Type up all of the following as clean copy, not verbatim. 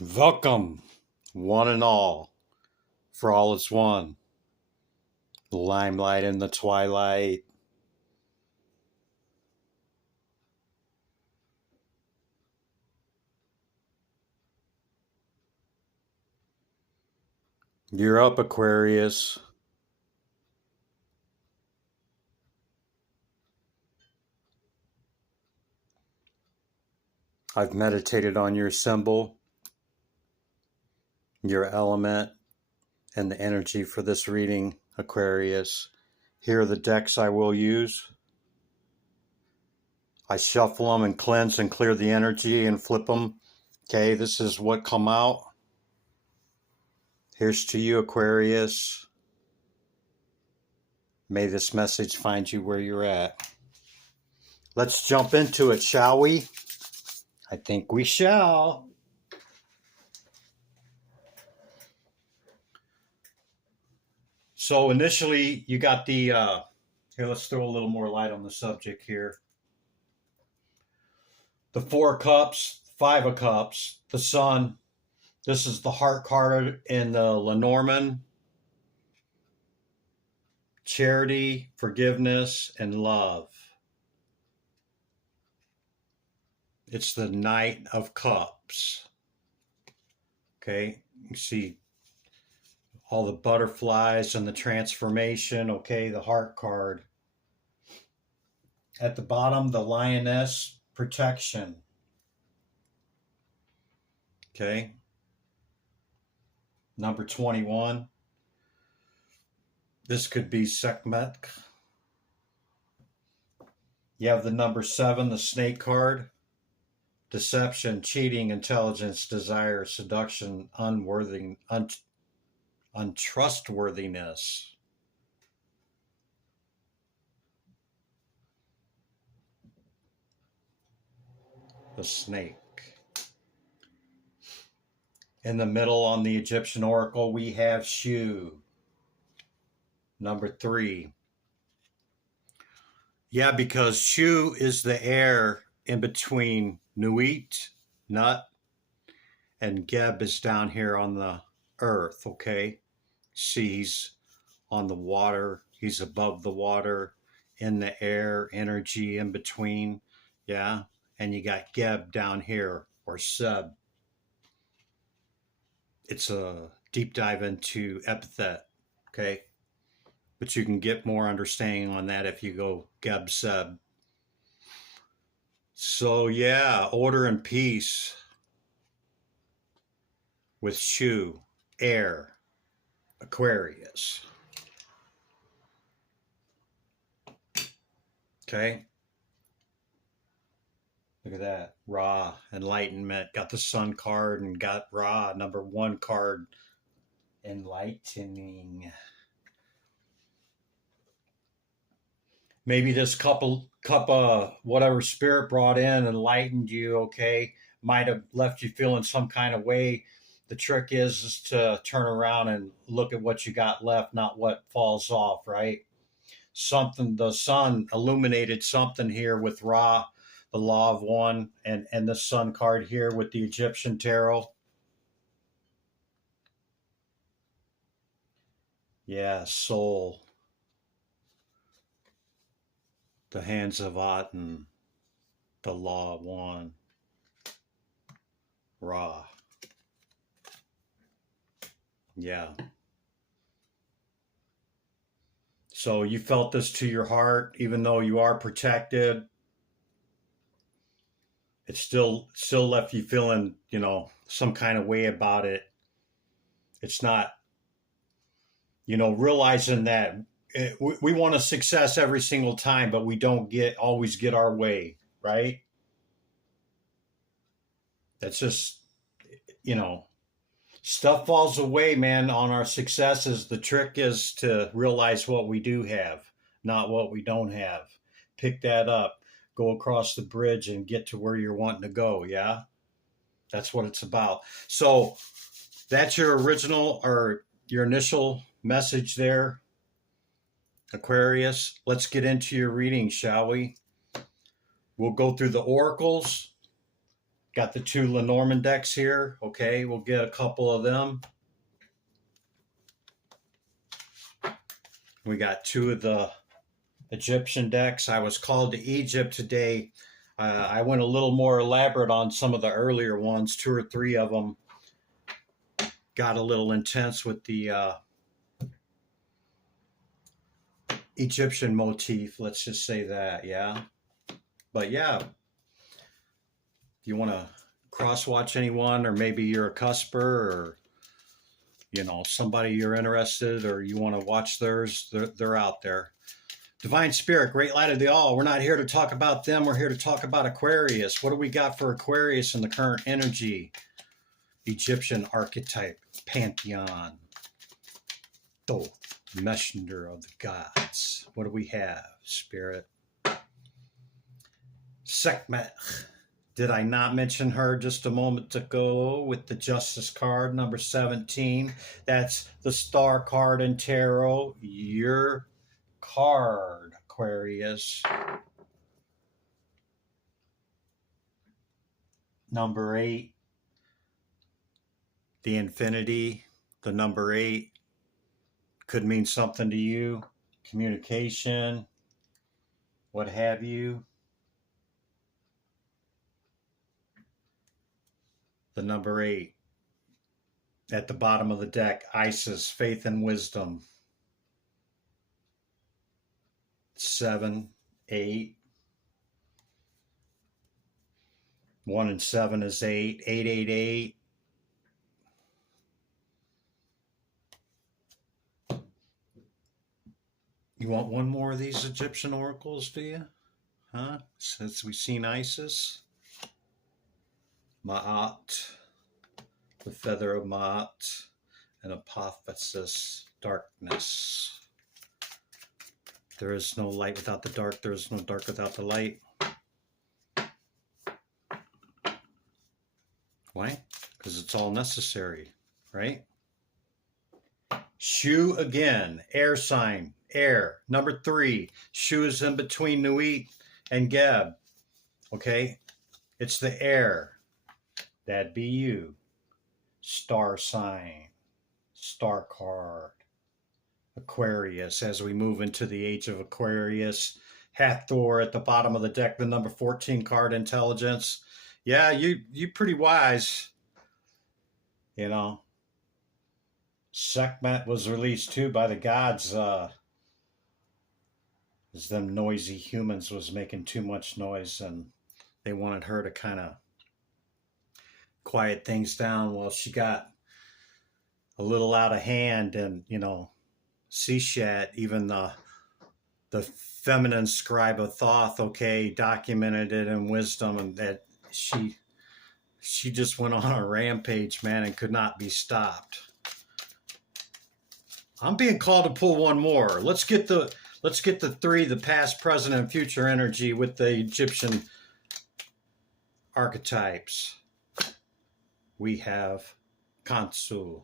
Welcome, one and all, for all is one. The limelight and the twilight. You're up, Aquarius. I've meditated on your symbol, your element, and the energy for this reading, Aquarius. Here are the decks I will use. I shuffle them and cleanse and clear the energy and flip them. Okay, this is what come out. Here's to you, Aquarius. May this message find you where you're at. Let's jump into it, shall we? I think we shall. So initially you got the, here, let's throw a little more light on the subject here. The Four of Cups, Five of Cups, the Sun. This is the heart card in the Lenormand. Charity, forgiveness, and love. It's the Knight of Cups. Okay, you see all the butterflies and the transformation. Okay, the heart card. At the bottom, the Lioness, protection. Okay. Number 21. This could be Sekhmet. You have the number 7, the Snake card. Deception, cheating, intelligence, desire, seduction, untrustworthiness. The snake. In the middle on the Egyptian oracle, we have Shu. Number 3. Yeah, because Shu is the air in between Nuit, Nut, and Geb is down here on the earth, okay? See, he's on the water, he's above the water, in the air, energy in between, yeah? And you got Geb down here, or Seb. It's a deep dive into epithet, okay? But you can get more understanding on that if you go Geb Seb. So yeah, order and peace with Shu, air, Aquarius. Okay. Look at that. Ra, enlightenment. Got the Sun card and got Ra, number 1 card, enlightening. Maybe this cup of whatever spirit brought in enlightened you, okay? Might have left you feeling some kind of way. The trick is to turn around and look at what you got left, not what falls off, right? Something, the Sun illuminated something here with Ra, the Law of One, and the Sun card here with the Egyptian tarot. Yeah, soul. The hands of Aten, the Law of One, Ra. Yeah. So you felt this to your heart, even though you are protected. It still left you feeling, some kind of way about it. It's not, realizing that we want a success every single time, but we don't always get our way, right? That's just, stuff falls away, man, on our successes. The trick is to realize what we do have, not what we don't have. Pick that up, go across the bridge and get to where you're wanting to go. Yeah. That's what it's about. So that's your original or your initial message there, Aquarius. Let's get into your reading, shall we? We'll go through the oracles. Got the two Lenormand decks here. Okay, we'll get a couple of them. We got two of the Egyptian decks. I was called to Egypt today. I went a little more elaborate on some of the earlier ones, two or three of them. Got a little intense with the Egyptian motif, let's just say that, yeah. But yeah, if you want to cross-watch anyone, or maybe you're a cusper, or somebody you're interested, or you want to watch theirs, they're out there. Divine Spirit, Great Light of the All. We're not here to talk about them. We're here to talk about Aquarius. What do we got for Aquarius in the current energy? Egyptian archetype, pantheon, Thoth, messenger of the gods. What do we have, Spirit? Sekhmet. Did I not mention her just a moment ago with the Justice card, number 17? That's the star card in tarot. Your card, Aquarius. Number 8. The infinity, the number 8. Could mean something to you. Communication, what have you. The number 8. At the bottom of the deck, Isis, faith and wisdom. 7, 8. 1 and 7 is 8. 888. You want one more of these Egyptian oracles, do you? Huh? Since we've seen Isis. Ma'at, the feather of Ma'at, and apotheosis, darkness. There is no light without the dark. There is no dark without the light. Why? Because it's all necessary, right? Shu again, air sign, air. Number 3, Shu is in between Nuit and Geb. Okay? It's the air. That'd be you. Star sign, star card. Aquarius, as we move into the age of Aquarius. Hathor at the bottom of the deck, the number 14 card, intelligence. Yeah, you pretty wise. Sekhmet was released too by the gods, as them noisy humans was making too much noise, and they wanted her to kind of quiet things down. Well, she got a little out of hand, and Seshat, even the feminine scribe of Thoth, okay, documented it in wisdom, and that she just went on a rampage, man, and could not be stopped. I'm being called to pull one more. Let's get the 3, the past, present, and future energy with the Egyptian archetypes. We have Kansu,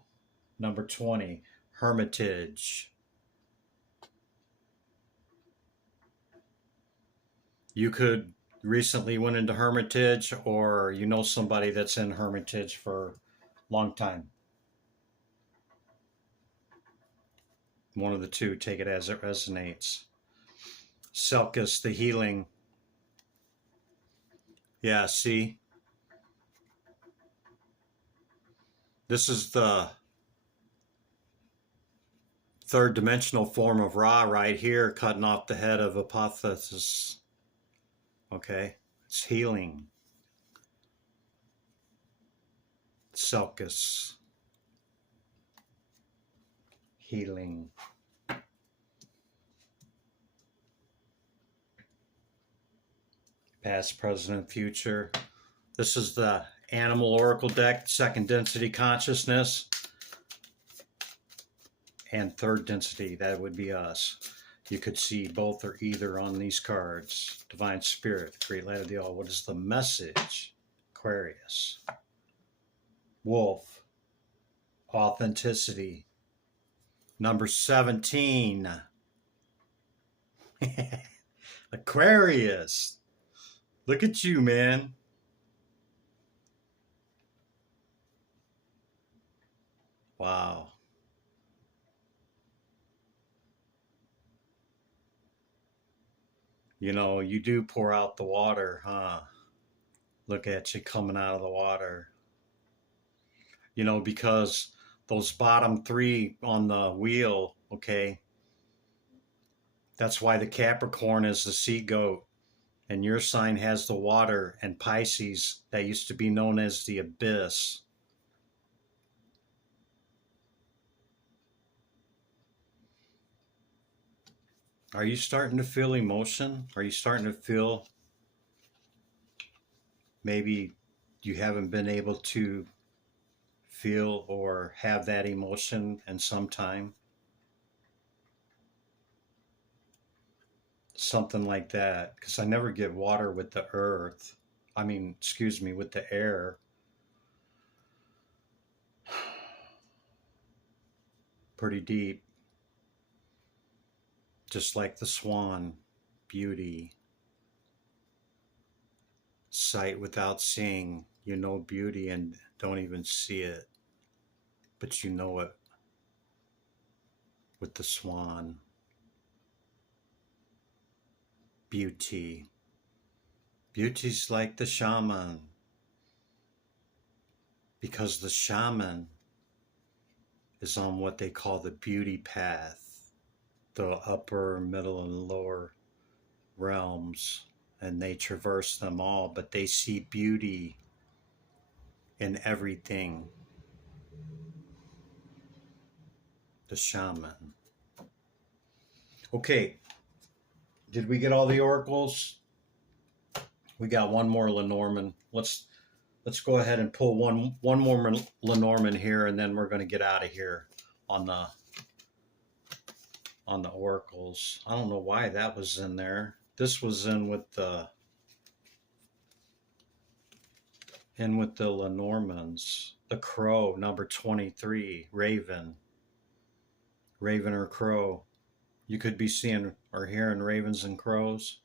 number 20, Hermitage. You could recently went into Hermitage, or somebody that's in Hermitage for a long time. One of the two, take it as it resonates. Selkis, the healing. Yeah, see? This is the third dimensional form of Ra right here, cutting off the head of apotheosis. Okay, it's healing. Selkis. Healing. Past, present, future. This is the Animal Oracle deck, second density consciousness, and third density, that would be us. You could see both or either on these cards. Divine Spirit, Great Light of the All. What is the message? Aquarius. Wolf. Authenticity. Number 17. Aquarius. Look at you, man. Wow. You know, you do pour out the water, huh? Look at you coming out of the water. You know, because those bottom three on the wheel, okay, that's why the Capricorn is the sea goat. And your sign has the water, and Pisces, that used to be known as the abyss. Are you starting to feel emotion? Are you starting to feel maybe you haven't been able to feel or have that emotion in some time? Something like that. Because I never get water with the earth. I mean, excuse me, with the air. Pretty deep. Just like the swan. Beauty. Sight without seeing. You know beauty and don't even see it. But you know it with the swan. Beauty. Beauty's like the shaman. Because the shaman is on what they call the beauty path. The upper, middle, and lower realms. And they traverse them all. But they see beauty in everything. The shaman. Okay. Did we get all the oracles? We got one more Lenormand. Let's go ahead and pull one more Lenormand here, and then we're going to get out of here on the oracles. I don't know why that was in there. This was in with the Lenormands. The crow, number 23, Raven. Raven or crow. You could be seeing or hearing ravens and crows.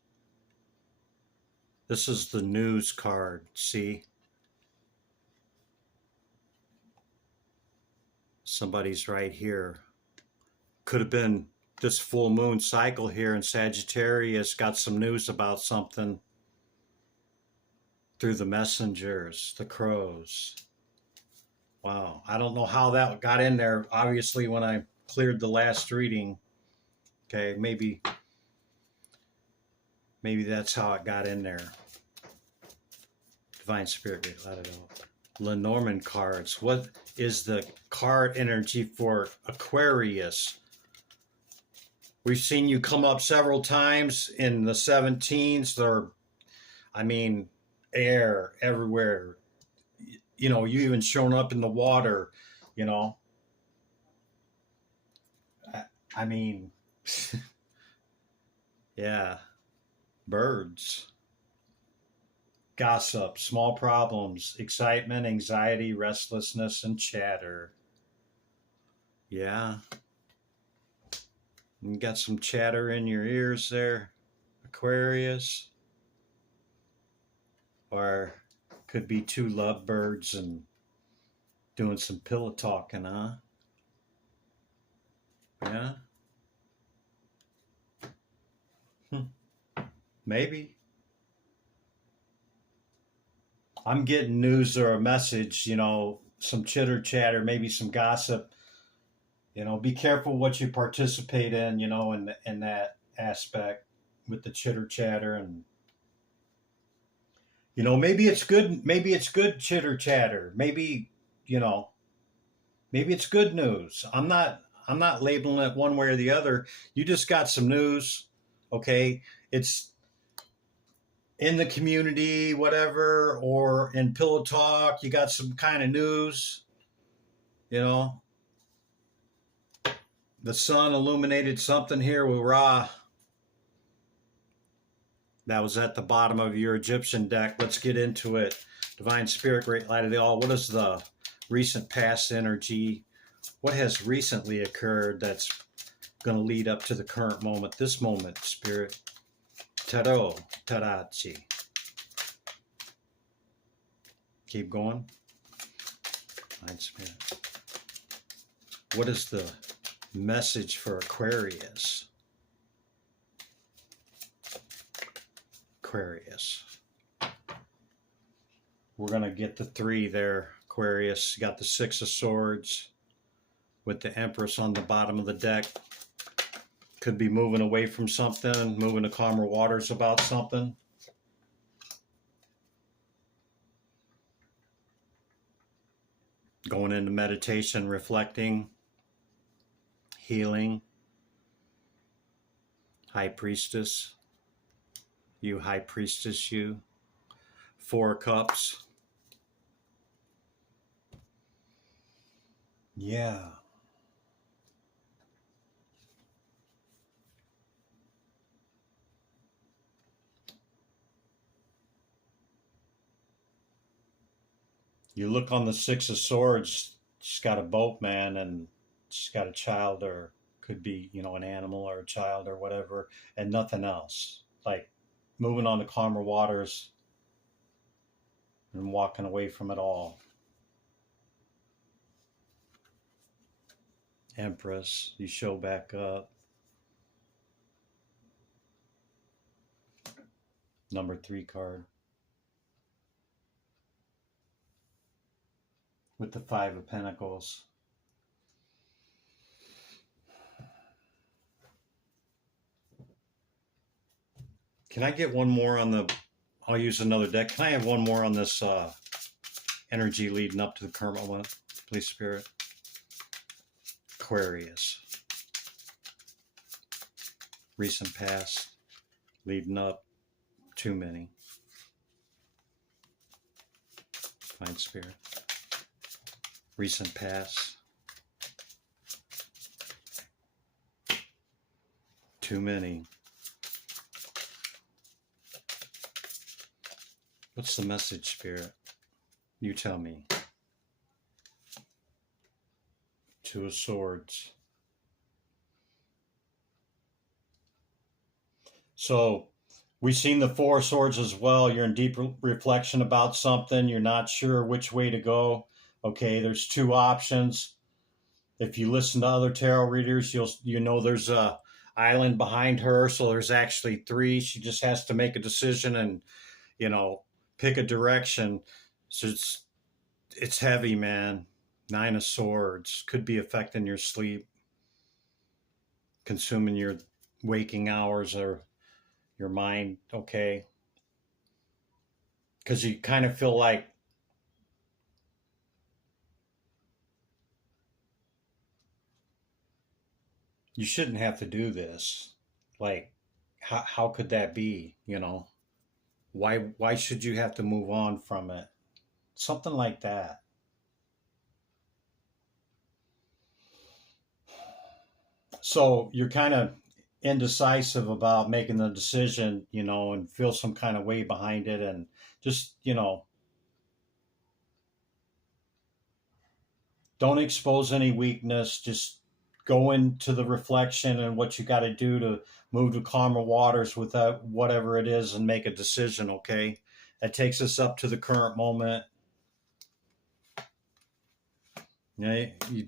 This is the news card, see? Somebody's right here. Could have been this full moon cycle here in Sagittarius, got some news about something through the messengers, the crows. Wow, I don't know how that got in there. Obviously, when I cleared the last reading, okay, maybe that's how it got in there. Divine Spirit, let it out. Lenormand cards. What is the card energy for Aquarius? We've seen you come up several times in the 17s. Air everywhere. You know, you even shown up in the water, you know. I mean, yeah. Birds. Gossip, small problems, excitement, anxiety, restlessness, and chatter. Yeah. You got some chatter in your ears there, Aquarius. Or could be two lovebirds and doing some pillow talking, huh? Yeah. Maybe. I'm getting news or a message, you know, some chitter chatter, maybe some gossip. You know, be careful what you participate in, you know, in that aspect with the chitter chatter. And you know, maybe it's good chitter chatter. Maybe, you know, maybe it's good news. I'm not labeling it one way or the other. You just got some news, okay? It's in the community, whatever, or in Pillow Talk, you got some kind of news, you know. The sun illuminated something here with Ra. That was at the bottom of your Egyptian deck. Let's get into it. Divine Spirit, Great Light of the All. What is the recent past energy? What has recently occurred that's going to lead up to the current moment? This moment, Spirit. Taro, Tarachi. Keep going. Divine Spirit. What is the message for Aquarius? Aquarius. We're going to get the 3 there, Aquarius. You got the 6 of Swords with the Empress on the bottom of the deck. Could be moving away from something, moving to calmer waters about something. Going into meditation, reflecting, healing. High Priestess. You High Priestess, you. 4 of Cups. Yeah. You look on the 6 of Swords, she's got a boatman and she's got a child, or could be, you know, an animal or a child or whatever, and nothing else. Like moving on to calmer waters and walking away from it all. Empress, you show back up. Number 3 card. With the 5 of Pentacles. Can I get one more on the, I'll use another deck. Can I have one more on this energy leading up to the current moment, please, Spirit? Aquarius. Recent past. Leading up. Too many. Fine, Spirit. Recent past. Too many. What's the message, Spirit? You tell me. 2 of Swords. So we've seen the 4 of Swords as well. You're in deep reflection about something. You're not sure which way to go. Okay, there's 2 options. If you listen to other tarot readers, you know there's a island behind her. So there's actually 3. She just has to make a decision and, you know, pick a direction. So it's heavy, man. 9 of Swords could be affecting your sleep, consuming your waking hours or your mind. Okay, because you kind of feel like you shouldn't have to do this. Like, how could that be? You know, why should you have to move on from it? Something like that. So you're kind of indecisive about making the decision, you know, and feel some kind of way behind it, and just, you know, don't expose any weakness. Just go into the reflection and what you got to do to move to calmer waters with that, whatever it is, and make a decision. Okay, that takes us up to the current moment. Yeah, you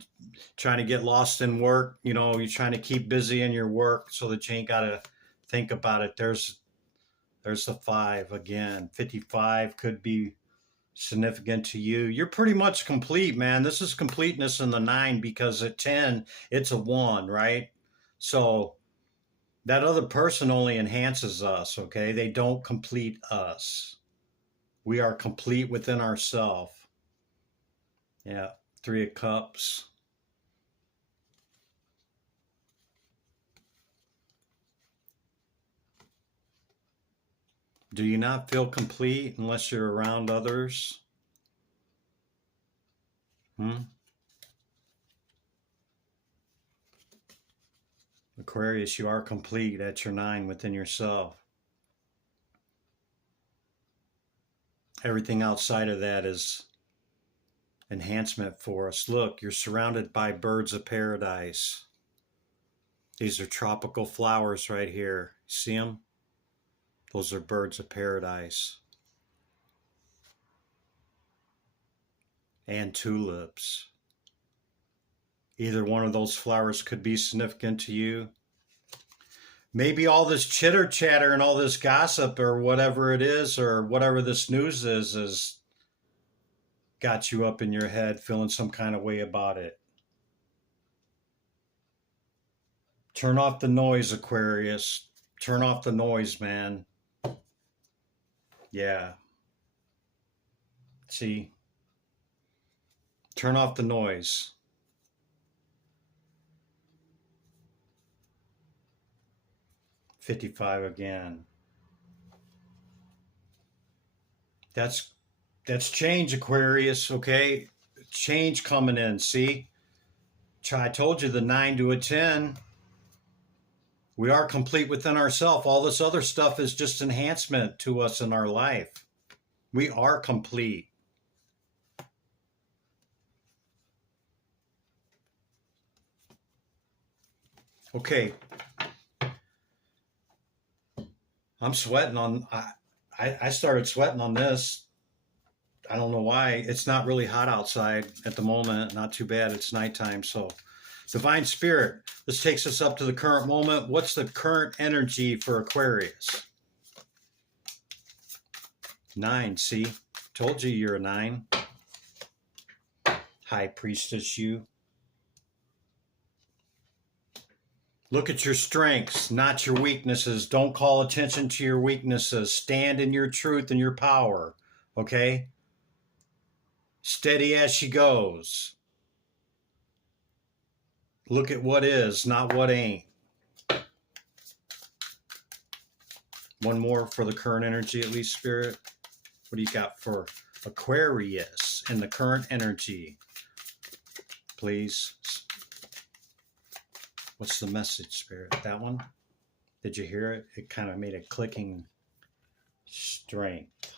trying to get lost in work, you know, you're trying to keep busy in your work so that you ain't got to think about it. There's the 5 again. 55 could be significant to you. You're pretty much complete, man. This is completeness in the 9, because at 10 it's a 1, right? So that other person only enhances us. Okay, they don't complete us. We are complete within ourselves. Yeah. 3 of Cups. Do you not feel complete unless you're around others? Aquarius, you are complete at your 9 within yourself. Everything outside of that is enhancement for us. Look, you're surrounded by birds of paradise. These are tropical flowers right here. See them? Those are birds of paradise. And tulips. Either one of those flowers could be significant to you. Maybe all this chitter chatter and all this gossip or whatever it is, or whatever this news is got you up in your head feeling some kind of way about it. Turn off the noise, Aquarius. Turn off the noise, man. Yeah. See? Turn off the noise. $55 again. That's change, Aquarius, okay? Change coming in, see? I told you the 9 to a 10. We are complete within ourselves. All this other stuff is just enhancement to us in our life. We are complete. Okay. I'm sweating on, I started sweating on this. I don't know why. It's not really hot outside at the moment. Not too bad. It's nighttime. So, Divine Spirit, this takes us up to the current moment. What's the current energy for Aquarius? 9, see? Told you you're a 9. High Priestess, you. Look at your strengths, not your weaknesses. Don't call attention to your weaknesses. Stand in your truth and your power, okay? Steady as she goes. Look at what is, not what ain't. One more for the current energy, at least, Spirit. What do you got for Aquarius in the current energy? Please. What's the message, Spirit? That one? Did you hear it? It kind of made a clicking strength.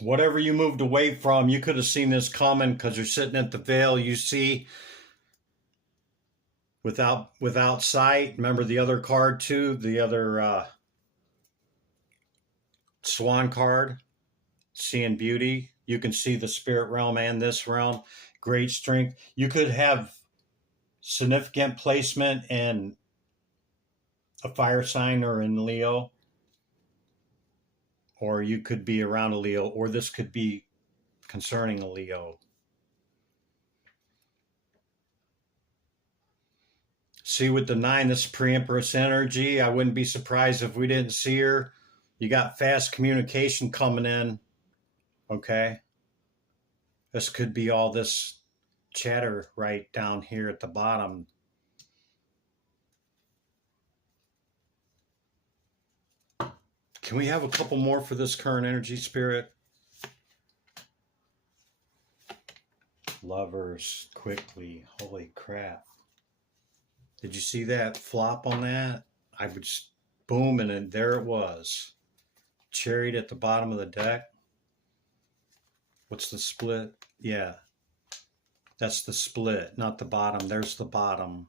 Whatever you moved away from, you could have seen this coming because you're sitting at the veil. You see, without sight. Remember the other card too, the other swan card, seeing beauty. You can see the spirit realm and this realm. Great strength. You could have significant placement in a fire sign or in Leo. Or you could be around a Leo, or this could be concerning a Leo. See, with the 9, this pre-empress energy, I wouldn't be surprised if we didn't see her. You got fast communication coming in, okay? This could be all this chatter right down here at the bottom. Can we have a couple more for this current energy, Spirit? Lovers, quickly. Holy crap. Did you see that flop on that? I would just boom, and then there it was. Chariot at the bottom of the deck. What's the split? Yeah. That's the split, not the bottom. There's the bottom.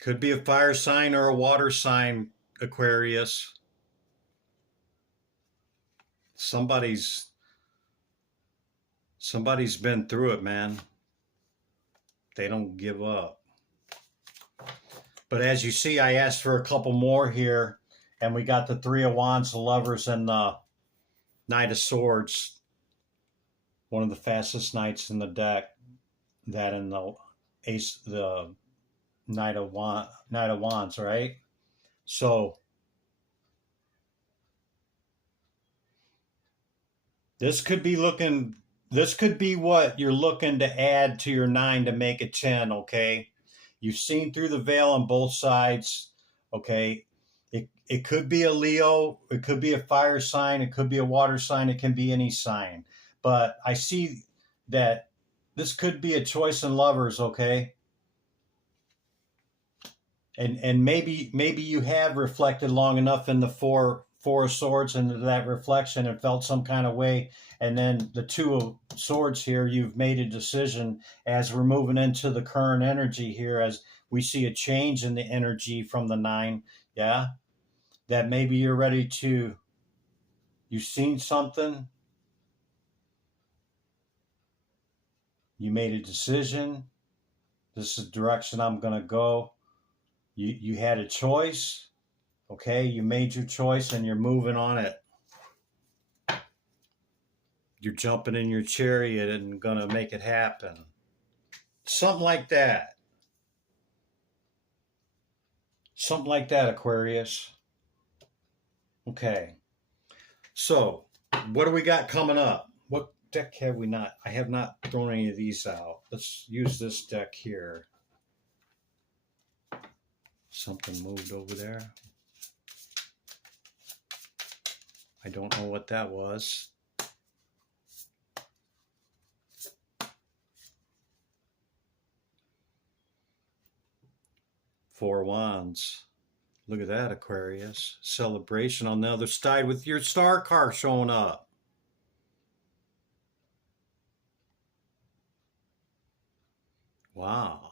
Could be a fire sign or a water sign, Aquarius. Somebody's been through it, man. They don't give up. But as you see, I asked for a couple more here, and we got the 3 of Wands, the Lovers, and the Knight of Swords. One of the fastest knights in the deck. That and the Ace, the Knight of Wands, right? So this could be what you're looking to add to your 9 to make it 10, okay? You've seen through the veil on both sides, okay? It could be a Leo, it could be a fire sign, it could be a water sign, it can be any sign. But I see that this could be a choice in lovers, okay? And maybe you have reflected long enough in the four Four of Swords into that reflection and felt some kind of way. And then the Two of Swords here, you've made a decision as we're moving into the current energy here, as we see a change in the energy from the Nine. Yeah. That maybe you're ready to, you've seen something, you made a decision, this is the direction I'm going to go. You had a choice, okay? You made your choice and you're moving on it. You're jumping in your chariot and going to make it happen. Something like that. Something like that, Aquarius. Okay. So, what do we got coming up? What deck have we not? I have not thrown any of these out. Let's use this deck here. Something moved over there. I don't know what that was. Four Wands. Look at that, Aquarius. Celebration on the other side with your star card showing up. Wow.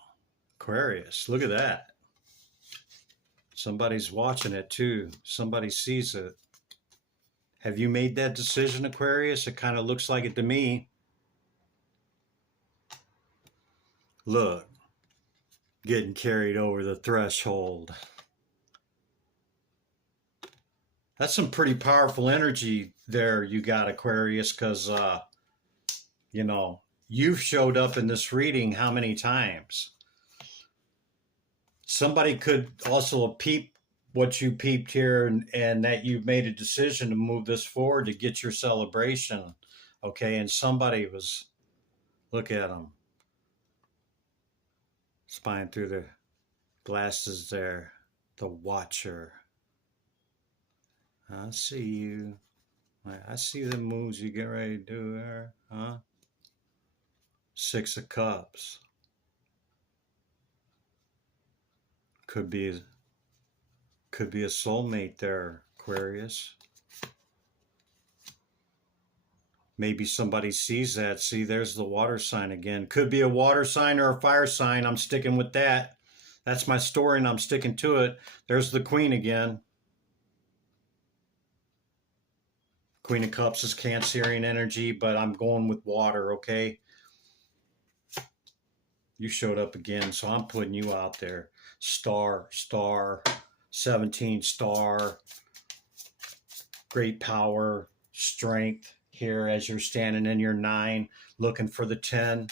Aquarius, look at that. Somebody's watching it too. Somebody sees it. Have you made that decision, Aquarius? It kind of looks like it to me. Look, getting carried over the threshold. That's some pretty powerful energy there you got, Aquarius, because, you know, you've showed up in this reading how many times? Somebody could also peep what you peeped here, and that you've made a decision to move this forward to get your celebration, okay? And somebody was, look at them, spying through the glasses there, the watcher. I see you. I see the moves you get ready to do there, huh? Six of Cups. Could be a soulmate there, Aquarius. Maybe somebody sees that. See, there's the water sign again. Could be a water sign or a fire sign. I'm sticking with that. That's my story and I'm sticking to it. There's the Queen again. Queen of Cups is Cancerian energy, but I'm going with water, okay? You showed up again, so I'm putting you out there. Star, 17 star. Great power, strength here as you're standing in your 9, looking for the 10.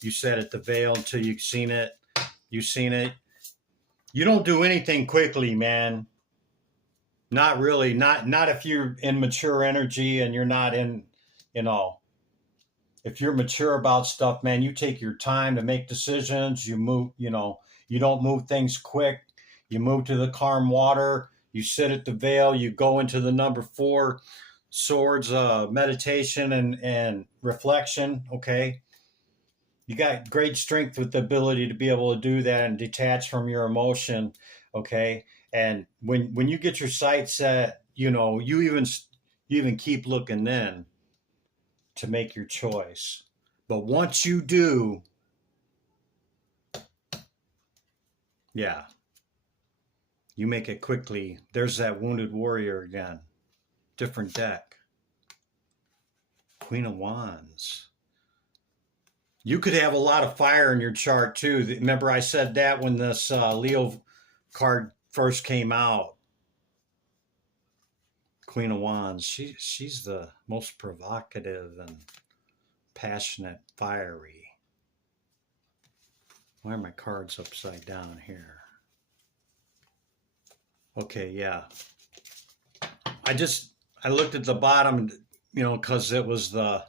You sat at the veil until you've seen it. You've seen it. You don't do anything quickly, man. Not really. Not if you're in mature energy and you're not in, you know, if you're mature about stuff, man, you take your time to make decisions. You move, you know, you don't move things quick. You move to the calm water. You sit at the veil. You go into the number 4 swords, meditation and reflection. Okay. You got great strength with the ability to be able to do that and detach from your emotion. Okay. And when you get your sight set, you know, you even keep looking then to make your choice. But once you do, yeah, you make it quickly. There's that Wounded Warrior again. Different deck. Queen of Wands. You could have a lot of fire in your chart too. Remember I said that when this Leo card first came out. Queen of Wands. She's the most provocative and passionate, fiery. Why are my cards upside down here? Okay, yeah. I looked at the bottom, you know, because it was the,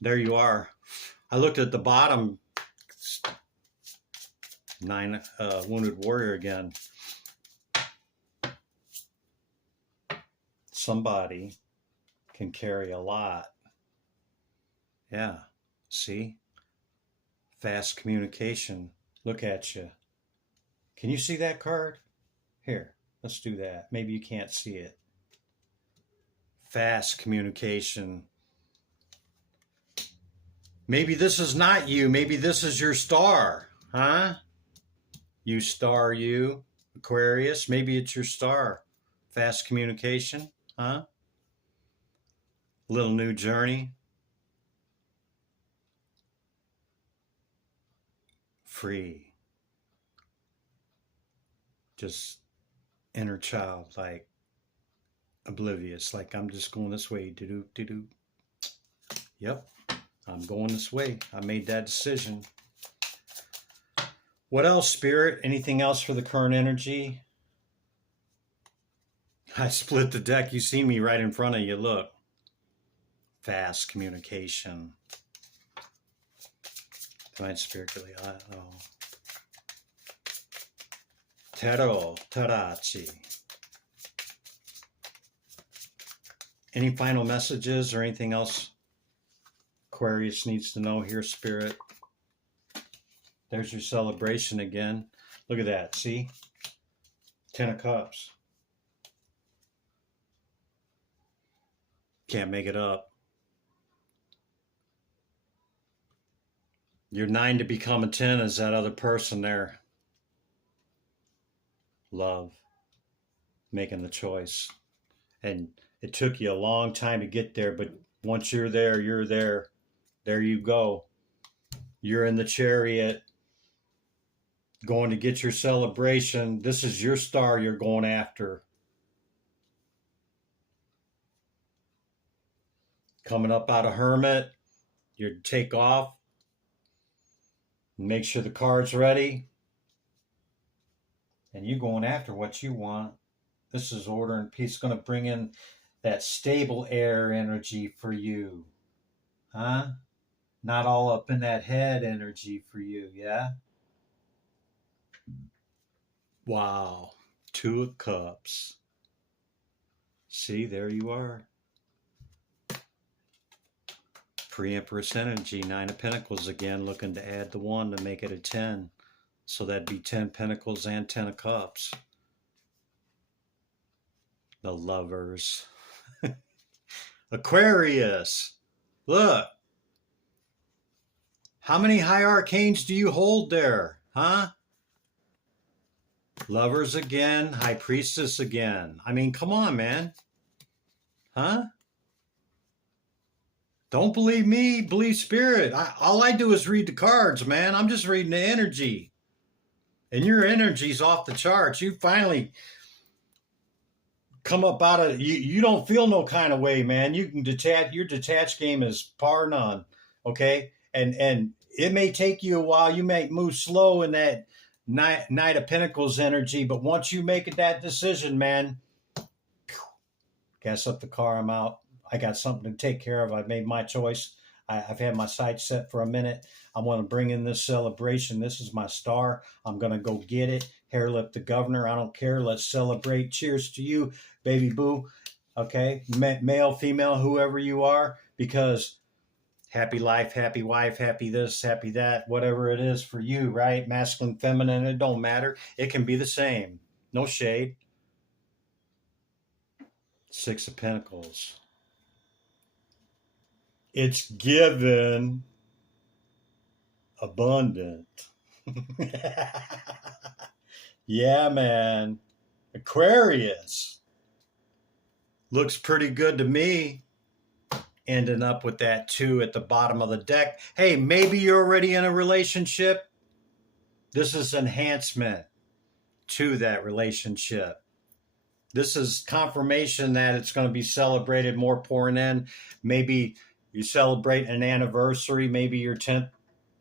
there you are. I looked at the bottom, 9, Wounded Warrior again. Somebody can carry a lot. Yeah, see? Fast communication. Look at you. Can you see that card? Here, let's do that. Maybe you can't see it. fast communication. Maybe this is not you. Maybe this is your star, huh? You star, you, Aquarius. Maybe it's your star. Fast communication, huh? Little new journey. Free. Just inner child, like oblivious, like I'm just going this way. Do do do. Yep, I'm going this way. I made that decision. What else, Spirit? Anything else for the current energy? I split the deck. You see me right in front of you. Look. Fast communication. Divine Spirit. Oh. Tero, Tarachi. Any final messages or anything else Aquarius needs to know here, Spirit? There's your celebration again. Look at that. See? 10 of Cups. Can't make it up. Your 9 to become a 10 is that other person there. Love. Making the choice. And it took you a long time to get there, but once you're there, you're there. There you go. You're in the chariot going to get your celebration. This is your star you're going after. Coming up out of Hermit, you take off. Make sure the card's ready. And you're going after what you want. This is order and peace. It's going to bring in that stable air energy for you. Huh? Not all up in that head energy for you, yeah? Wow. 2 of Cups. See, there you are. Pre-Empress energy, 9 of Pentacles again, looking to add the 1 to make it a 10. So that'd be 10 Pentacles and 10 of Cups. The Lovers. Aquarius. Look. How many high arcanes do you hold there? Huh? Lovers again. High Priestess again. I mean, come on, man. Huh? Don't believe me. Believe Spirit. All I do is read the cards, man. I'm just reading the energy. And your energy's off the charts. You finally come up out of you don't feel no kind of way, man. You can detach. Your detached game is par none. Okay? And it may take you a while. You may move slow in that Knight of Pentacles energy, but once you make that decision, man, gas up the car, I'm out. I got something to take care of. I've made my choice. I've had my sights set for a minute. I want to bring in this celebration. This is my star. I'm going to go get it. Hair lip the governor. I don't care. Let's celebrate. Cheers to you, baby boo. Okay? Male, female, whoever you are, because happy life, happy wife, happy this, happy that, whatever it is for you, right? Masculine, feminine, it don't matter. It can be the same. No shade. 6 of Pentacles. It's given abundant. Yeah, man. Aquarius. Looks pretty good to me. Ending up with that 2 at the bottom of the deck. Hey, maybe you're already in a relationship. This is enhancement to that relationship. This is confirmation that it's going to be celebrated, more pouring in. Maybe you celebrate an anniversary. Maybe your 10th.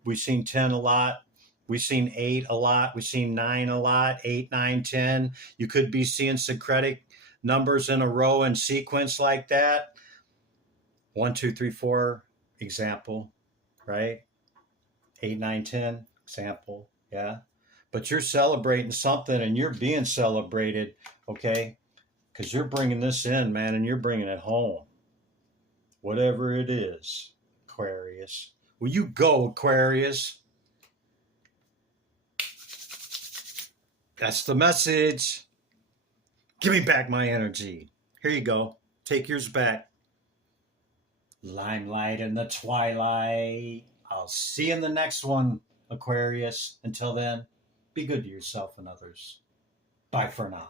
We've seen 10 a lot. We've seen 8 a lot. We've seen 9 a lot. 8, 9, 10. You could be seeing syncretic numbers in a row and sequence like that. 1, 2, 3, 4, example, right? 8, 9, 10, example, yeah. But you're celebrating something and you're being celebrated, okay? Because you're bringing this in, man, and you're bringing it home. Whatever it is, Aquarius. Will you go, Aquarius? That's the message. Give me back my energy. Here you go. Take yours back. limelight in the twilight. I'll see you in the next one, Aquarius. Until then, be good to yourself and others. Bye for now.